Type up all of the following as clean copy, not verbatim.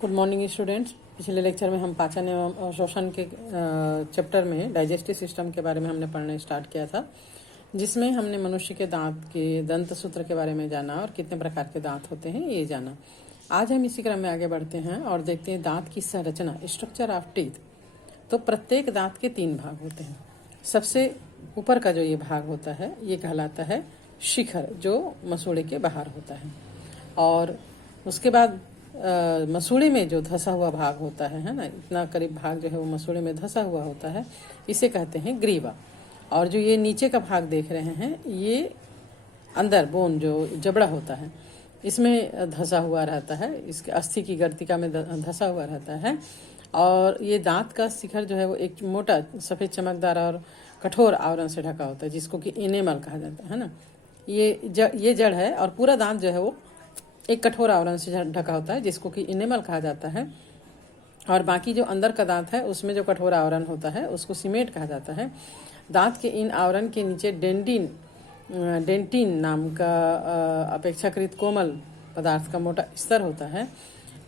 Good morning students. पिछले lecture में हम पाचन एवं श्वसन के चैप्टर में डाइजेस्टिव सिस्टम के बारे में हमने पढ़ना स्टार्ट किया था, जिसमें हमने मनुष्य के दांत के दंत सूत्र के बारे में जाना और कितने प्रकार के दांत होते हैं ये जाना। आज हम इसी क्रम में आगे बढ़ते हैं और देखते हैं दांत की संरचना, स्ट्रक्चर ऑफ टीथ। तो प्रत्येक दांत के 3 भाग होते हैं। सबसे ऊपर का जो ये भाग होता है ये कहलाता है शिखर, जो मसूड़े के बाहर होता है। और उसके बाद मसूड़े में जो धंसा हुआ भाग होता है ना, इतना करीब भाग जो है वो मसूड़े में धंसा हुआ होता है, इसे कहते हैं ग्रीवा। और जो ये नीचे का भाग देख रहे हैं ये अंदर बोन जो जबड़ा होता है इसमें धंसा हुआ रहता है, इसके अस्थि की गर्तिका में धंसा हुआ रहता है। और ये दांत का शिखर जो है वो एक मोटा सफ़ेद चमकदार और कठोर आवरण से ढका होता है, जिसको कि इनेमल कहा जाता है ना। ये जड़ है और पूरा दांत जो है वो एक कठोर आवरण से ढका होता है, जिसको कि इनेमल कहा जाता है। और बाकी जो अंदर का दांत है उसमें जो कठोर आवरण होता है उसको सीमेंट कहा जाता है। दांत के इन आवरण के नीचे डेंटिन नाम का अपेक्षाकृत कोमल पदार्थ का मोटा स्तर होता है।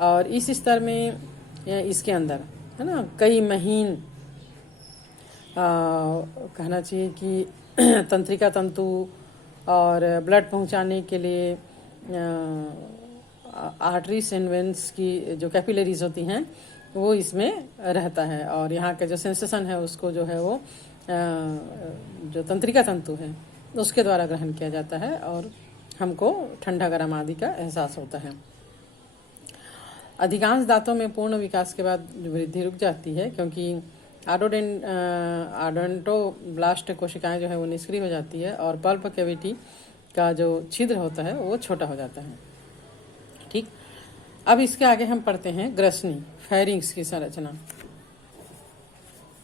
और इस स्तर में इसके अंदर है ना कई महीन कहना चाहिए कि तंत्रिका तंतु और ब्लड पहुंचाने के लिए आर्टरीज एंड वेन्स की जो कैपिलरीज होती हैं वो इसमें रहता है। और यहाँ का जो सेंसेशन है उसको जो है वो जो तंत्रिका तंतु है उसके द्वारा ग्रहण किया जाता है और हमको ठंडा गर्म आदि का एहसास होता है। अधिकांश दांतों में पूर्ण विकास के बाद वृद्धि रुक जाती है, क्योंकि आडोडेंटोब्लास्ट कोशिकाएं जो है वो निष्क्रिय हो जाती है और पल्प कैविटी का जो छिद्र होता है वो छोटा हो जाता है। ठीक, अब इसके आगे हम पढ़ते हैं ग्रसनी, फेरिंग्स की संरचना।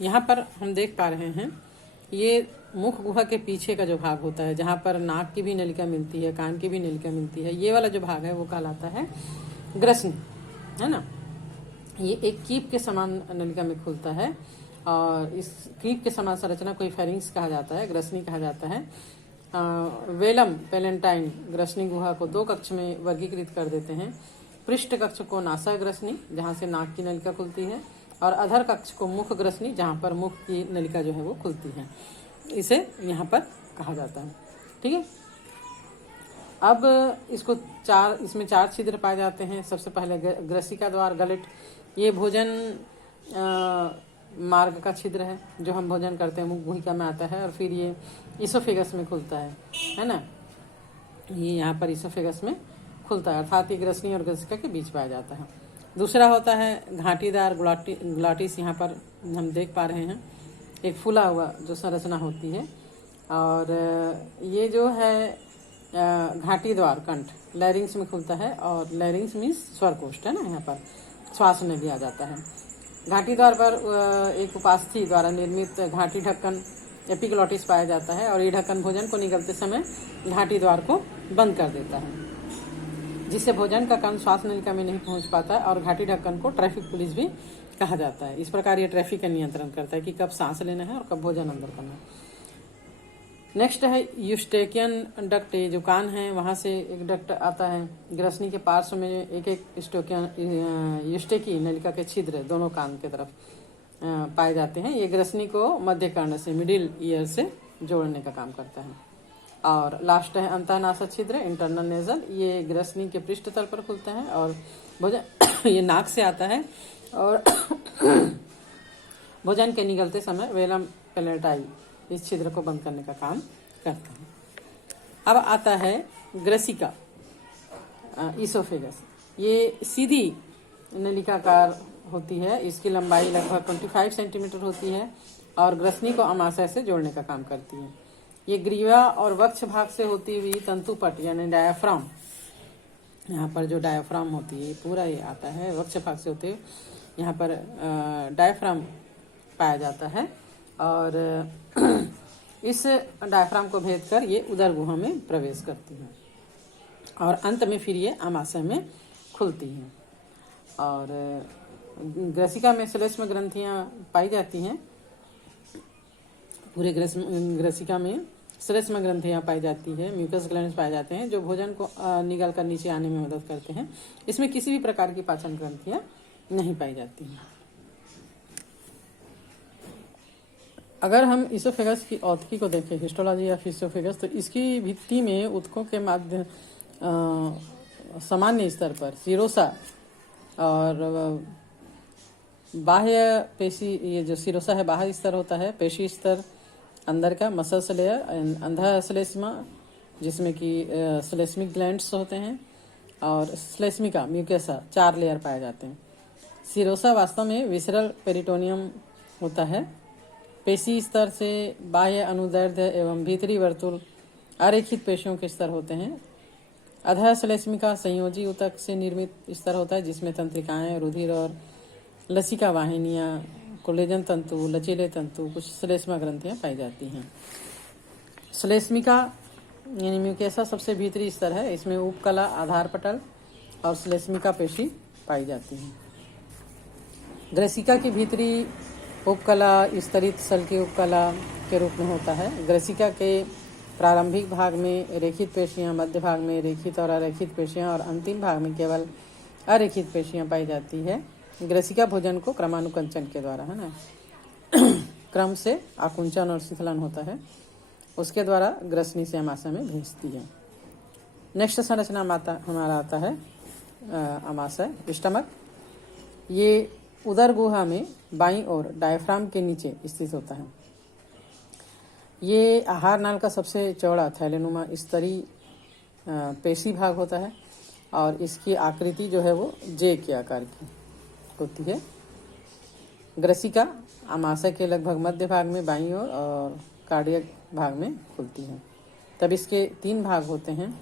यहाँ पर हम देख पा रहे हैं ये मुख गुहा के पीछे का जो भाग होता है, जहाँ पर नाक की भी नलिका मिलती है, कान की भी नलिका मिलती है, ये वाला जो भाग है वो कहलाता है ग्रसनी, है ना। ये एक कीप के समान नलिका में खुलता है और इस कीप के समान संरचना को फेरिंग्स कहा जाता है, ग्रसनी कहा जाता है। वेलम पेलेंटाइन ग्रसनी गुहा को 2 कक्ष में वर्गीकृत कर देते हैं। पृष्ठ कक्ष को नासा ग्रसनी, जहाँ से नाक की नलिका खुलती है, और अधर कक्ष को मुख ग्रसनी, जहाँ पर मुख की नलिका जो है वो खुलती है। इसे यहाँ पर कहा जाता है। ठीक है, अब इसमें 4 छिद्र पाए जाते हैं। सबसे पहले ग्रसिका द्वार, गलेट, ये भोजन मार्ग का छिद्र है, जो हम भोजन करते हैं मुख गुहिका में आता है। और फिर ये इसोफेगस में खुलता है ना, ये यहाँ पर इसोफेगस में खुलता है, अर्थात ये ग्रसनी और ग्रसिका के बीच पाया जाता है। दूसरा होता है घाटीदार ग्लॉटिस, यहाँ पर हम देख पा रहे हैं एक फूला हुआ जो संरचना होती है। और ये जो है घाटी द्वार कंठ लैरिंग्स में खुलता है, और लैरिंग्स मीन्स स्वर कोष्ठ है ना, यहाँ पर श्वास में भी आ जाता है। घाटी द्वार पर एक उपास्थि द्वारा निर्मित घाटी ढक्कन एपिग्लॉटिस पाया जाता है, और ये ढक्कन भोजन को निगलते समय घाटी द्वार को बंद कर देता है, जिससे भोजन का कण श्वास नलिका में नहीं पहुंच पाता है। और घाटी ढक्कन को ट्रैफिक पुलिस भी कहा जाता है। इस प्रकार ये ट्रैफिक का नियंत्रण करता है कि कब सांस लेना है और कब भोजन अंदर करना है। नेक्स्ट है यूस्टेकियन डक्ट, जो कान है वहाँ से एक डक्ट आता है। ग्रसनी के पार्श्व में एक यूस्टेकी नलिका के छिद्र दोनों कान के तरफ पाए जाते हैं। ये ग्रसनी को मध्य कर्ण से, मिडिल ईयर से जोड़ने का काम करता है। और लास्ट है अंतःनासा छिद्र, इंटरनल नेजल, ये ग्रसनी के पृष्ठ तल पर खुलता है और भोजन ये नाक से आता है और भोजन के निगलते समय वेलम पेलेटाई इस छिद्र को बंद करने का काम करता है। अब आता है ग्रसिका, इसोफेगस। ये सीधी नलिकाकार होती है, इसकी लंबाई लगभग 25 सेंटीमीटर होती है और ग्रसनी को अमाशय से जोड़ने का काम करती है। ये ग्रीवा और वक्ष भाग से होती हुई तंतुपट यानी डायाफ्राम, यहाँ पर जो डायाफ्राम होती है पूरा ये आता है, वक्ष भाग से होते हुए यहाँ पर डायाफ्राम पाया जाता है। और इस डायफ्राम को भेद कर ये उदर गुहा में प्रवेश करती है और अंत में फिर ये आमाशय में खुलती हैं। और ग्रसिका में श्लेष्म ग्रंथियां पाई जाती हैं। पूरे ग्रसिका में श्लेष्म ग्रंथियां पाई जाती है, म्यूकस ग्लैंड्स पाए जाते हैं जो भोजन को निगल कर नीचे आने में मदद करते हैं। इसमें किसी भी प्रकार की पाचन ग्रंथियां नहीं पाई जाती हैं। अगर हम इसोफेगस की औतकी को देखें, हिस्टोलॉजी ऑफ इसोफेगस, तो इसकी भित्ति में ऊतकों के माध्यम सामान्य स्तर पर सिरोसा और बाह्य पेशी, ये जो सिरोसा है बाह्य स्तर होता है, पेशी स्तर अंदर का मसल्स लेयर, अंधा श्लेष्मा जिसमें कि श्लेष्मिक ग्लैंड्स होते हैं, और श्लेष्मिका म्यूकेसा 4 लेयर पाए जाते हैं। सिरोसा वास्तव में विसरल पेरिटोनियम होता है। पेशी स्तर से बाह्य अनुदैर्ध्य एवं भीतरी वर्तुल अरेखित पेशियों के स्तर होते हैं। अधः श्लेष्मिका संयोजी ऊतक से निर्मित स्तर होता है जिसमें तंत्रिकाएं, रुधिर और लसिका वाहिनियां, कोलेजन तंतु, लचीले तंतु, कुछ श्लेष्मा ग्रंथियां पाई जाती हैं। श्लेष्मिका यानी म्यूकेसा सबसे भीतरी स्तर है। इसमें उपकला, आधार पटल और श्लेष्मिका पेशी पाई जाती हैं। ग्रसिका की भीतरी उपकला स्तरित सल की उपकला के रूप में होता है। ग्रसिका के प्रारंभिक भाग में रेखित पेशियां, मध्य भाग में रेखित और अरेखित पेशियां और अंतिम भाग में केवल अरेखित पेशियां पाई जाती है। ग्रसिका भोजन को क्रमानुकंचन के द्वारा, है ना, क्रम से आकुंचन और शिथिलन होता है, उसके द्वारा ग्रसनी से अमाशय में भेजती है। नेक्स्ट संरचना हमारा आता है अमाशय, स्टमक। ये उदर गुहा में बाईं ओर डायफ्राम के नीचे स्थित होता है। ये आहार नाल का सबसे चौड़ा थैलेनुमा स्तरी पेशी भाग होता है और इसकी आकृति जो है वो जे के आकार की होती है। ग्रसिका अमाशय के लगभग मध्य भाग में बाईं ओर और कार्डियक भाग में खुलती है। तब इसके 3 भाग होते हैं।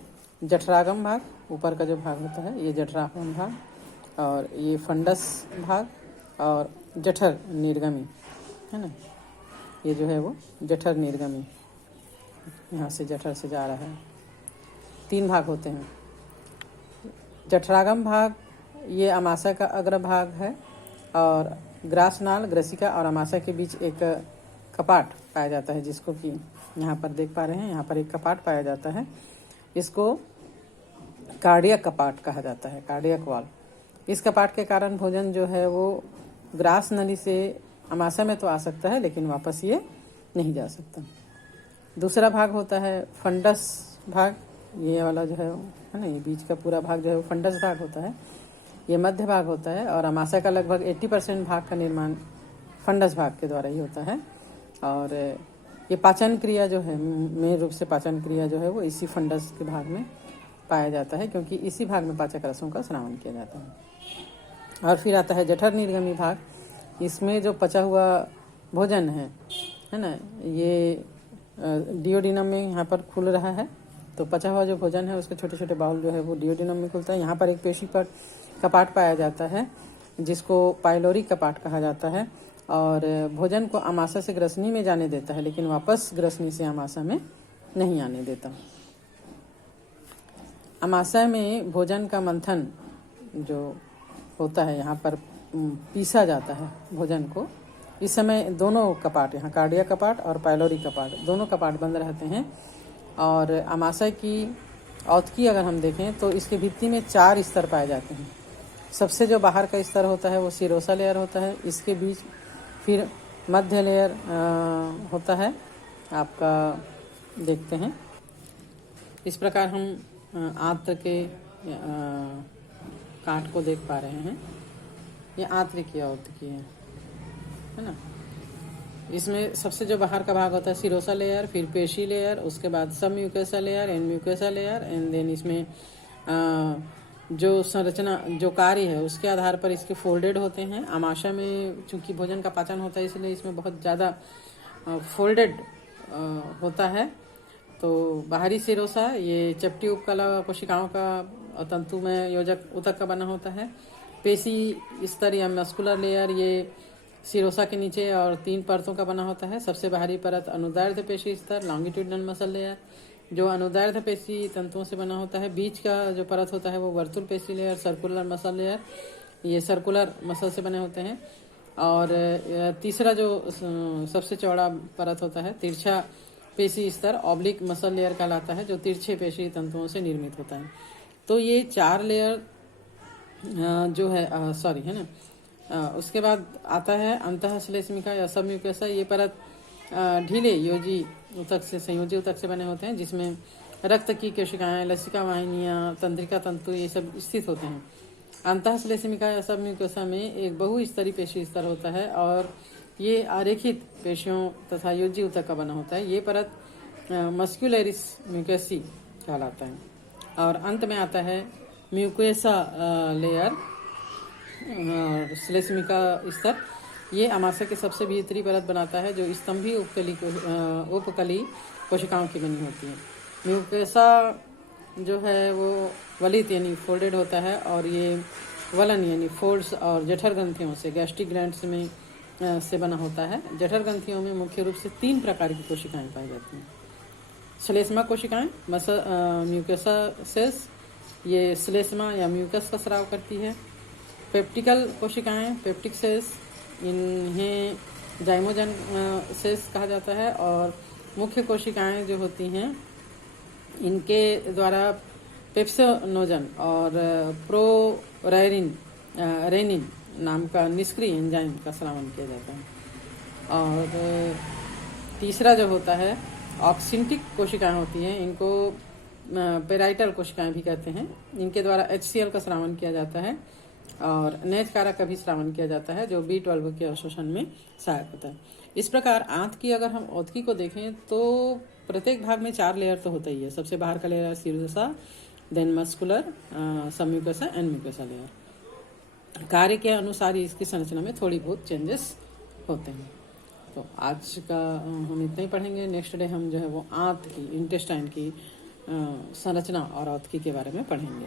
जठरागम भाग, ऊपर का जो भाग होता है ये जठरागम भाग, और ये फंडस भाग, और जठर निर्गमी, है ना, ये जो है वो जठर निर्गमी, यहाँ से जठर से जा रहा है। 3 भाग होते हैं। जठरागम भाग ये अमाशय का अग्र भाग है और ग्रासनाल, ग्रसिका और अमाशय के बीच एक कपाट पाया जाता है, जिसको कि यहाँ पर देख पा रहे हैं। यहाँ पर एक कपाट पाया जाता है, इसको कार्डियक कपाट कहा जाता है, कार्डियक वॉल। इस कपाट के कारण भोजन जो है वो ग्रास नली से अमाशय में तो आ सकता है लेकिन वापस ये नहीं जा सकता। दूसरा भाग होता है फंडस भाग। ये वाला जो है ना, ये बीच का पूरा भाग जो है वो फंडस भाग होता है। ये मध्य भाग होता है और अमाशय का लगभग 80% भाग का निर्माण फंडस भाग के द्वारा ही होता है। और ये पाचन क्रिया जो है, मेन रूप से पाचन क्रिया जो है वो इसी फंडस के भाग में पाया जाता है, क्योंकि इसी भाग में पाचक रसों का स्रावन किया जाता है। और फिर आता है जठर निर्गमी भाग। इसमें जो पचा हुआ भोजन है ना, ये डियोडिनम में यहाँ पर खुल रहा है। तो पचा हुआ जो भोजन है उसके छोटे छोटे बाउल जो है वो डियोडिनम में खुलता है। यहाँ पर एक पेशी पर कपाट पाया जाता है जिसको पाइलोरी कपाट कहा जाता है, और भोजन को अमाशय से ग्रसनी में जाने देता है लेकिन वापस ग्रसनी से अमाशय में नहीं आने देता। अमाशय में भोजन का मंथन जो होता है, यहाँ पर पीसा जाता है भोजन को। इस समय दोनों कपाट, यहाँ कार्डिया कपाट और पाइलोरी कपाट, दोनों कपाट बंद रहते हैं। और अमाशय की औतकी अगर हम देखें तो इसके भित्ति में 4 स्तर पाए जाते हैं। सबसे जो बाहर का स्तर होता है वो सिरोसा लेयर होता है। इसके बीच फिर मध्य लेयर होता है, आपका देखते हैं इस प्रकार हम आंत्र के काट को देख पा रहे हैं। ये आंत्र की औतकी है ना। इसमें सबसे जो बाहर का भाग होता है सिरोसा लेयर, फिर पेशी लेयर, उसके बाद सब mucosa layer and mucosa layer, and then इसमें जो संरचना, जो कार्य है उसके आधार पर इसके फोल्डेड होते हैं। अमाशय में चूंकि भोजन का पाचन होता है इसलिए इसमें बहुत ज़्यादा फोल्डेड होता है। तो बाहरी सिरोसा ये चपटी उपकला कोशिकाओं का तंतु में योजक ऊतक का बना होता है। पेशी स्तर या मस्कुलर लेयर ये सिरोसा के नीचे और 3 परतों का बना होता है। सबसे बाहरी परत अनुदैर्ध्य पेशी स्तर, लॉन्गिट्यूडिनल मसल लेयर, जो अनुदैर्ध्य पेशी तंतुओं से बना होता है। बीच का जो परत होता है वो वर्तुल पेशी लेयर, सर्कुलर मसल लेयर, ये सर्कुलर मसल से बने होते हैं। और तीसरा जो सबसे चौड़ा परत होता है तिरछा पेशी स्तर ऑब्लिक मसल लेयर कहलाता है, जो तिरछे पेशी तंतुओं से निर्मित होता है। तो ये 4 लेयर जो है सॉरी है ना, उसके बाद आता है अंतःश्लेष्मिका या सबम्यूकोसा। ये परत ढीले योजी ऊतक से संयोजी ऊतक से बने होते हैं, जिसमें रक्त की कोशिकाएं, लसिका वाहिनियां, तंत्रिका तंतु ये सब स्थित होते हैं। अंतःश्लेष्मिका या सबम्यूकोसा में एक बहुस्तरीय पेशी स्तर होता है और ये आरेखित पेशियों तथा योजी ऊतक का बना होता है। ये परत मस्क्युलरिस म्यूकोसी कहलाता है। और अंत में आता है म्यूकोसा लेयर श्लेष्मिका स्तर। ये आमाशय के सबसे भीतरी परत बनाता है, जो स्तंभी उपकली कोशिकाओं की बनी होती है। म्यूकोसा जो है वो वलित यानी फोल्डेड होता है और ये वलन यानी फोल्ड्स और जठर ग्रंथियों से, गैस्ट्रिक ग्लैंड्स में से बना होता है। जठर ग्रंथियों में मुख्य रूप से 3 प्रकार की कोशिकाएं पाई जाती हैं। श्लेष्मा कोशिकाएं, म्यूकोसा सेल्स, ये श्लेष्मा या म्यूकस का स्राव करती है। पेप्टिकल कोशिकाएं, पेप्टिक सेल्स, इन्हें जाइमोजन सेल्स कहा जाता है। और मुख्य कोशिकाएं जो होती हैं, इनके द्वारा पेप्सोनोजन और रेनिन नाम का निष्क्रिय एंजाइम का स्रावन किया जाता है। और तीसरा जो होता है ऑक्सिंटिक कोशिकाएं होती हैं, इनको पेराइटल कोशिकाएं भी कहते हैं। इनके द्वारा HCl का स्रावन किया जाता है और नेज कारक का भी स्रावन किया जाता है, जो B12 के अवशोषण में सहायक होता है। इस प्रकार आंत की अगर हम औतकी को देखें तो प्रत्येक भाग में 4 लेयर तो होता ही है। सबसे बाहर का layer serosa, then muscular, submucosa and mucosa layer. कार्य के अनुसार ही इसकी संरचना में थोड़ी बहुत चेंजेस होते हैं। तो आज का हम इतना ही पढ़ेंगे। नेक्स्ट डे हम जो है वो आंत की, इंटेस्टाइन की संरचना और औतकी के बारे में पढ़ेंगे।